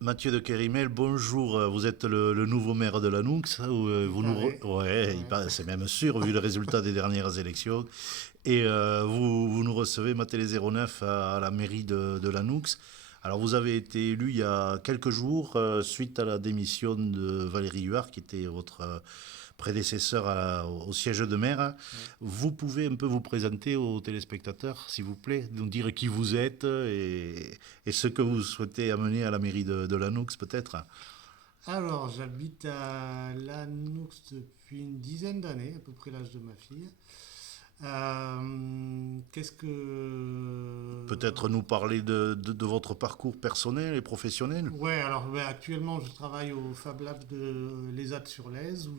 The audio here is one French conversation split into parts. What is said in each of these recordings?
Mathieu de Kérimel, bonjour. Vous êtes le nouveau maire de Lanoux. Il paraît. Ouais, Ouais. c'est même sûr vu le résultat des dernières élections. Et vous nous recevez, Matél 09, à la mairie de Lanoux. Alors vous avez été élu il y a quelques jours suite à la démission de Valérie Huard, qui était votre prédécesseur au siège de maire. Ouais. Vous pouvez un peu vous présenter aux téléspectateurs, s'il vous plaît, nous dire qui vous êtes et ce que vous souhaitez amener à la mairie de Lanoux, peut-être. Alors, j'habite à Lanoux depuis une dizaine d'années, à peu près l'âge de ma fille. Qu'est-ce que... Peut-être nous parler de votre parcours personnel et professionnel. Ouais, alors actuellement, je travaille au Fab Lab de l'ESAT-sur-Lèze où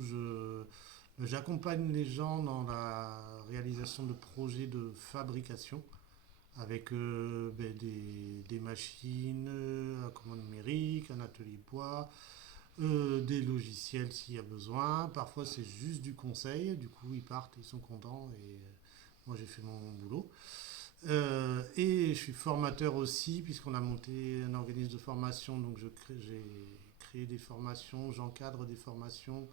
j'accompagne les gens dans la réalisation de projets de fabrication avec des machines à commande numérique, un atelier bois, des logiciels s'il y a besoin. Parfois, c'est juste du conseil. Du coup, ils partent, ils sont contents et moi, j'ai fait mon boulot. Et je suis formateur aussi, puisqu'on a monté un organisme de formation. Donc, j'ai créé des formations, j'encadre des formations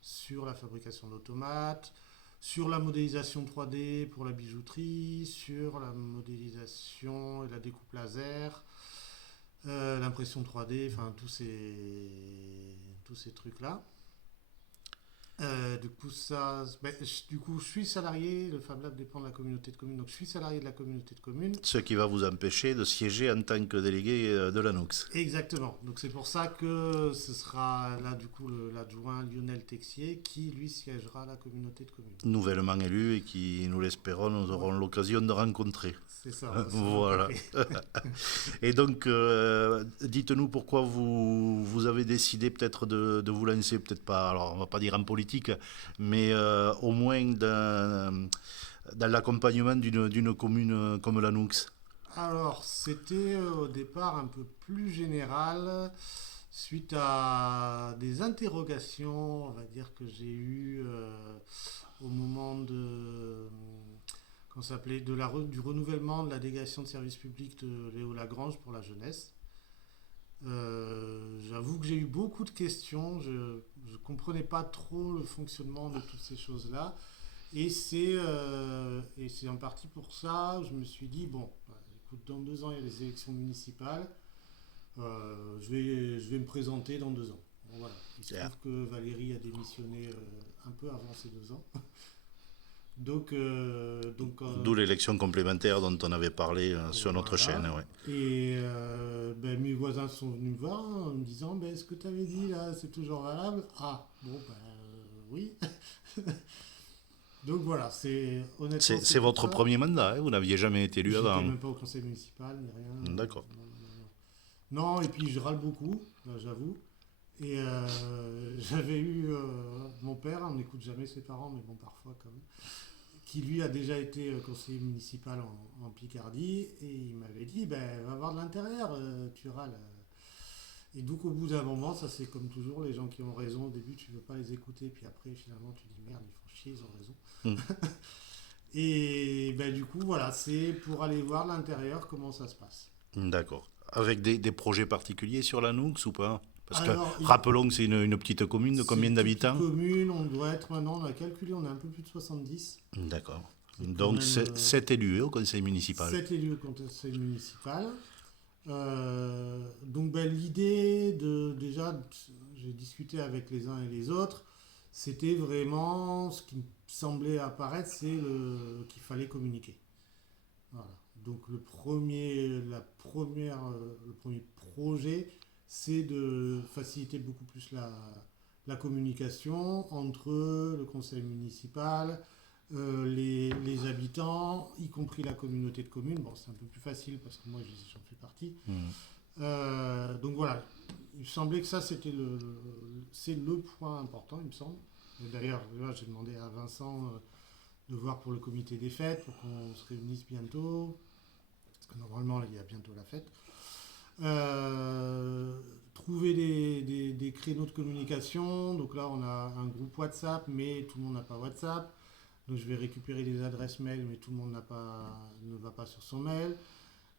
sur la fabrication d'automates, sur la modélisation 3D pour la bijouterie, sur la modélisation et la découpe laser, l'impression 3D, enfin tous ces trucs-là. Du coup, du coup, je suis salarié, le Fab Lab dépend de la communauté de communes, donc je suis salarié de la communauté de communes. Ce qui va vous empêcher de siéger en tant que délégué de Lanoux. Exactement, donc c'est pour ça que ce sera là du coup l'adjoint Lionel Texier qui lui siégera à la communauté de communes. Nouvellement élu et qui, nous l'espérons, nous Ouais, aurons l'occasion de rencontrer. c'est ça, on va se faire un Voilà. café. Et donc, dites-nous pourquoi vous avez décidé peut-être de vous lancer, peut-être pas, alors on va pas dire en politique, mais au moins dans l'accompagnement d'une commune comme Lanoux. Alors, c'était au départ un peu plus général, suite à des interrogations, on va dire, que j'ai eues au moment qu'on s'appelait du renouvellement de la délégation de service public de Léo Lagrange pour la jeunesse. J'avoue que j'ai eu beaucoup de questions, je ne comprenais pas trop le fonctionnement de toutes ces choses-là. Et c'est en partie pour ça, je me suis dit, bon, bah, écoute, dans 2 ans, il y a les élections municipales. Je vais me présenter dans 2 ans. Bon, voilà. Il se Yeah. trouve que Valérie a démissionné un peu avant ces 2 ans. Donc D'où l'élection complémentaire dont on avait parlé sur notre chaîne. voilà. Ouais. Et mes voisins sont venus me voir en me disant, ben, ce que tu avais dit là, c'est toujours valable. Ah, bon, ben oui. Donc voilà, honnêtement, C'est c'est pour votre ça. premier mandat, hein, vous n'aviez jamais été élu J'étais avant. même pas au conseil municipal ni rien. D'accord. Non, non, non, non. Non, et puis je râle beaucoup, j'avoue. Et j'avais eu mon père, on n'écoute jamais ses parents, mais bon, parfois quand même, qui lui a déjà été conseiller municipal en Picardie, et il m'avait dit, ben, va voir de l'intérieur, tu râles. Et donc au bout d'un moment, ça c'est comme toujours, les gens qui ont raison, au début tu veux pas les écouter, puis après finalement tu dis merde, ils font chier, ils ont raison. Hmm. Et ben, du coup, voilà, c'est pour aller voir de l'intérieur comment ça se passe. D'accord. Avec des projets particuliers sur la Noux ou pas? Parce que Alors, rappelons que c'est une petite commune de c'est combien une toute petite d'habitants? commune, on doit être maintenant, on a calculé, on est un peu plus de 70. D'accord. C'est quand Donc même 7 élus au conseil municipal. 7 élus au conseil municipal. Donc ben, l'idée de déjà, j'ai discuté avec les uns et les autres, c'était vraiment ce qui me semblait apparaître, qu'il fallait communiquer. Voilà. Donc le premier projet, c'est de faciliter beaucoup plus la communication entre le conseil municipal, les habitants, y compris la communauté de communes. Bon, c'est un peu plus facile parce que moi j'en fais partie. Hmm. Donc voilà, il me semblait que ça c'est le point important, il me semble. Et d'ailleurs, là, j'ai demandé à Vincent de voir pour le comité des fêtes, pour qu'on se réunisse bientôt, parce que normalement, il y a bientôt la fête. Trouver des créneaux de communication. Donc là, on a un groupe WhatsApp, mais tout le monde n'a pas WhatsApp. Donc je vais récupérer les adresses mail, mais tout le monde ne va pas sur son mail.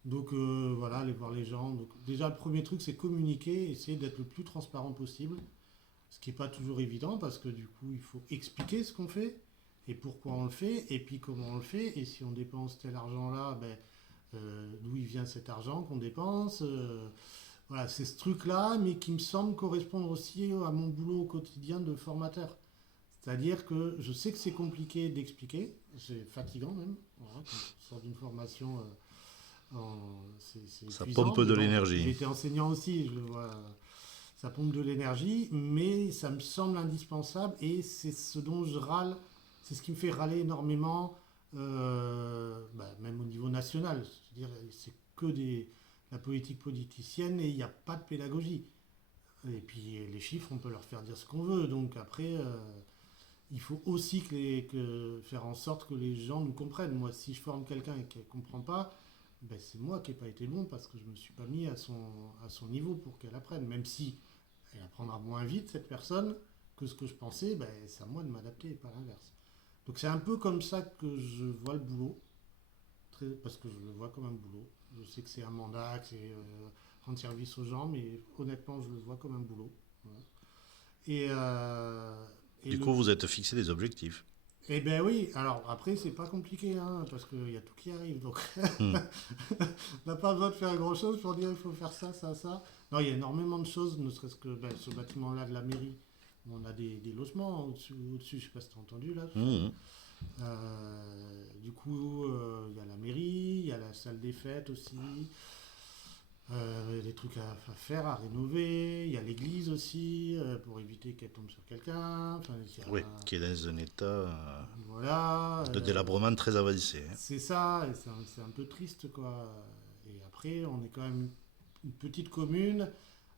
Donc voilà, aller voir les gens. Donc, déjà, le premier truc, c'est communiquer, essayer d'être le plus transparent possible. Ce qui n'est pas toujours évident parce que du coup, il faut expliquer ce qu'on fait et pourquoi on le fait et puis comment on le fait. Et si on dépense tel argent-là, ben, d'où il vient cet argent qu'on dépense. Voilà, c'est ce truc-là, mais qui me semble correspondre aussi à mon boulot au quotidien de formateur. C'est-à-dire que je sais que c'est compliqué d'expliquer, c'est fatigant même. Voilà, quand on sort d'une formation, c'est Ça épuisant. pompe Mais de bon, j'ai l'énergie. été enseignant aussi, je le vois, ça pompe de l'énergie, mais ça me semble indispensable et c'est ce dont je râle, c'est ce qui me fait râler énormément, même au niveau national. Je veux dire, c'est que la politique politicienne et il n'y a pas de pédagogie. Et puis les chiffres, on peut leur faire dire ce qu'on veut. Donc après, il faut aussi faire en sorte que les gens nous comprennent. Moi, si je forme quelqu'un et qu'elle ne comprend pas, ben, c'est moi qui n'ai pas été bon parce que je ne me suis pas mis à son niveau pour qu'elle apprenne. Même si elle apprendra moins vite, cette personne, que ce que je pensais, ben, c'est à moi de m'adapter et pas l'inverse. Donc c'est un peu comme ça que je vois le boulot, parce que je le vois comme un boulot. Je sais que c'est un mandat, que c'est rendre service aux gens, mais honnêtement, je le vois comme un boulot. Voilà. Et, euh, et Du le coup, vous êtes fixé des objectifs. Eh ben oui, alors après c'est pas compliqué hein, parce qu'il y a tout qui arrive, donc Hmm. on n'a pas besoin de faire grand chose pour dire il faut faire ça, ça, ça. Non, il y a énormément de choses, ne serait-ce que ben, ce bâtiment-là de la mairie, où on a des logements au-dessus, je sais pas si tu as entendu là. Hmm. Du coup, il y a la mairie, il y a la salle des fêtes aussi, il y a des trucs à faire, à rénover, il y a l'église aussi, pour éviter qu'elle tombe sur quelqu'un. Enfin, Oui, qui est dans un état voilà. de délabrement très avancé. Hein. C'est ça, et c'est un peu triste, quoi. Et après, on est quand même une petite commune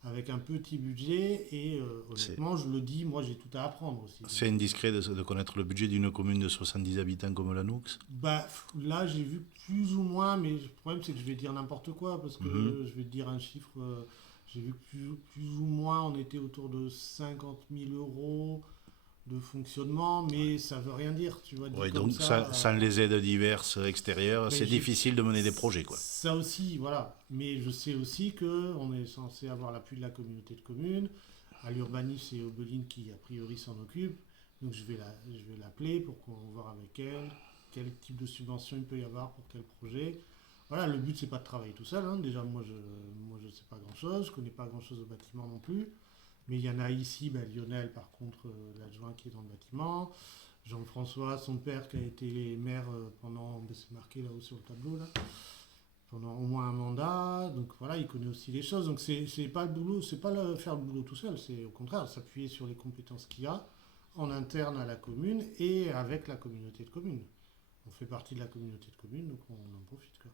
avec un petit budget, et C'est, honnêtement, je le dis, moi j'ai tout à apprendre aussi. c'est indiscret de connaître le budget d'une commune de 70 habitants comme la Noux. Bah, là, j'ai vu plus ou moins, mais le problème c'est que je vais dire n'importe quoi, parce que Mhm. je vais te dire un chiffre, j'ai vu que plus ou moins on était autour de 50 000 € de fonctionnement, mais ça veut rien dire, tu vois, dit Oui, comme donc ça. sans les aides diverses extérieures, Ben, c'est difficile de mener des projets. Quoi. ça aussi, voilà. Mais je sais aussi que on est censé avoir l'appui de la communauté de communes. À l'urbanisme, c'est Obeline qui, a priori, s'en occupe. Donc je vais l'appeler pour qu'on voit avec elle quel type de subvention il peut y avoir pour quel projet. Voilà, le but, c'est pas de travailler tout seul. Hein. Déjà, moi, je sais pas grand-chose. Je connais pas grand-chose au bâtiment non plus. Mais il y en a ici, ben, Lionel, par contre, l'adjoint qui est dans le bâtiment. Jean-François, son père qui a été maire pendant, ben, c'est marqué là-haut sur le tableau, là, pendant au moins un mandat. Donc voilà, il connaît aussi les choses. Donc c'est pas le boulot, c'est pas faire le boulot tout seul, c'est au contraire s'appuyer sur les compétences qu'il y a en interne à la commune et avec la communauté de communes. On fait partie de la communauté de communes, donc on en profite, quoi.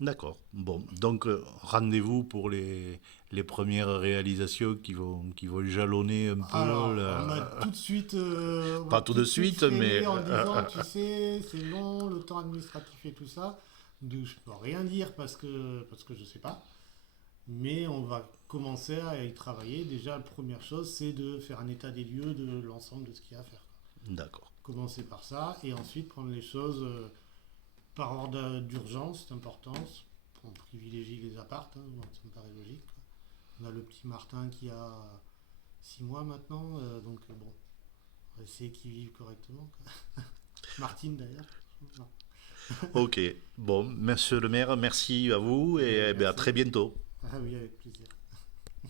D'accord. Bon, donc rendez-vous pour les premières réalisations qui vont jalonner un peu Alors, la... on m'a Pas tout tout de de suite suite, mais freiné en disant, tu sais, c'est long, le temps administratif et tout ça. Donc, je peux rien dire parce que je sais pas. Mais on va commencer à y travailler. Déjà, la première chose, c'est de faire un état des lieux de l'ensemble de ce qu'il y a à faire, quoi. D'accord. Commencer par ça et ensuite prendre les choses par ordre d'urgence, d'importance. On privilégie les appartes, hein, donc ça me paraît logique, quoi. On a le petit Martin qui a 6 mois maintenant, donc bon, on va essayer qu'il vive correctement, quoi. Martine d'ailleurs. Non. Ok. Bon, monsieur le maire, merci à vous et Ben, eh bien, à merci. très bientôt. Ah oui, avec plaisir.